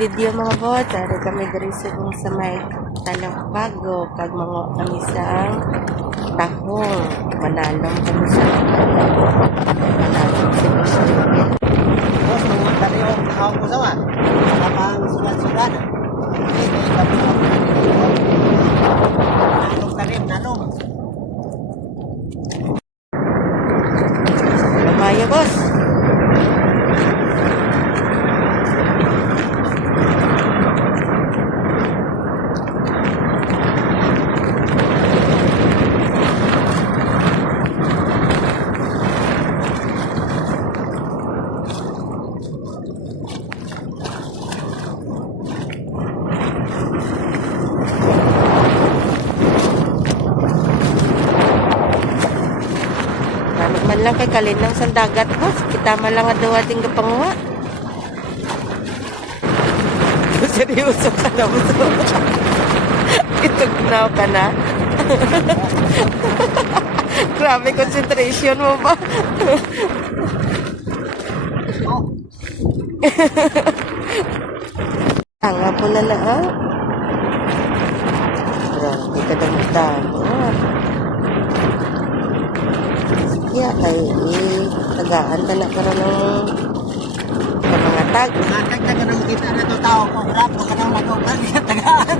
video mga bot. Dari kami dari kung sa may Talampago. Kag mga kami sa tahong. Manalong kami sa manalong sa gusto. Bos, mga dali yung tao ko sawa. Kapang sulat-sulat. Nanong talim, nanong. Lumaya, boss. Man lang kay kalinang sa dagat, boss. Kita man lang daw ating kapanguha. Seryoso ka na, boss. Itugnaw ka na. Grabe concentration mo ba? Tanga po na na, ha? Grabe ka damo-damo, ha? Ya, ay tagaan ka na karon ng mga tag. Matag ka nang kita na to tao ko. Rap ka nang mag-ugan sa tagaan.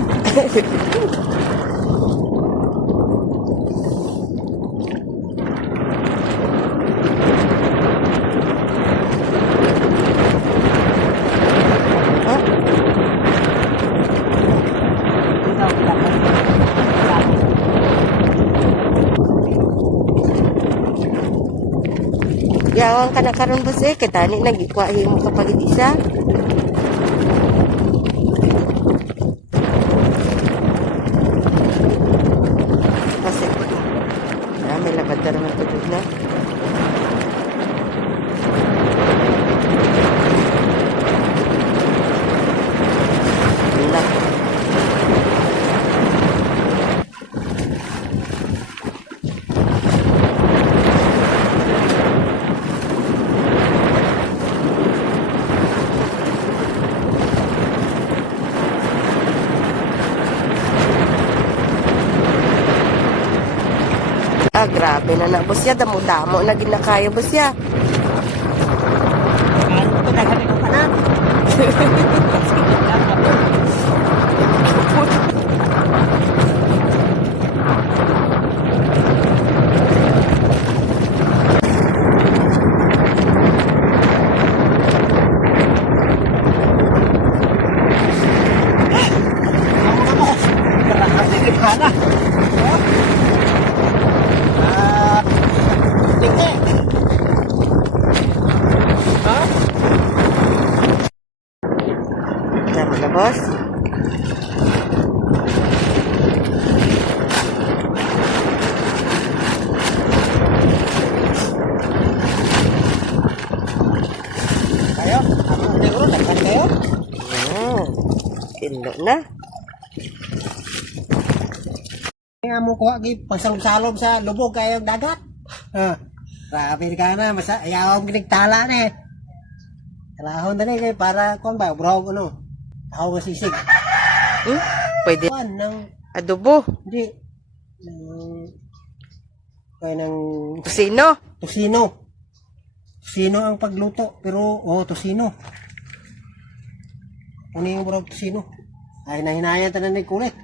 Yawang ka na karon boss eh. Kita ni nagikwahi mo kapag isa. Kasi may labad na naman tubig na. Wala. Ah, grabe na na, boss ya. Damo-damo na ginakaya, boss ya. Ano ito naghanin ko pa na? Tama na, boss. Kayo? Ako negro, nagkan kayo? Tinlo na. Kaya mo kuha pagsalog-salog sa lubog kayong dagat. Grabe ka na, ayaw ginigtala na eh. Kalahon na kayo para kung ba, bro, ano, ako masisig. Pwede. Kuhan ng, Adobo. hindi, kaya ng Kusino. tosino. Tosino ang pagluto, pero, tosino. Ano yung bro, tosino? Ay, nahinayan tanan ng kulit.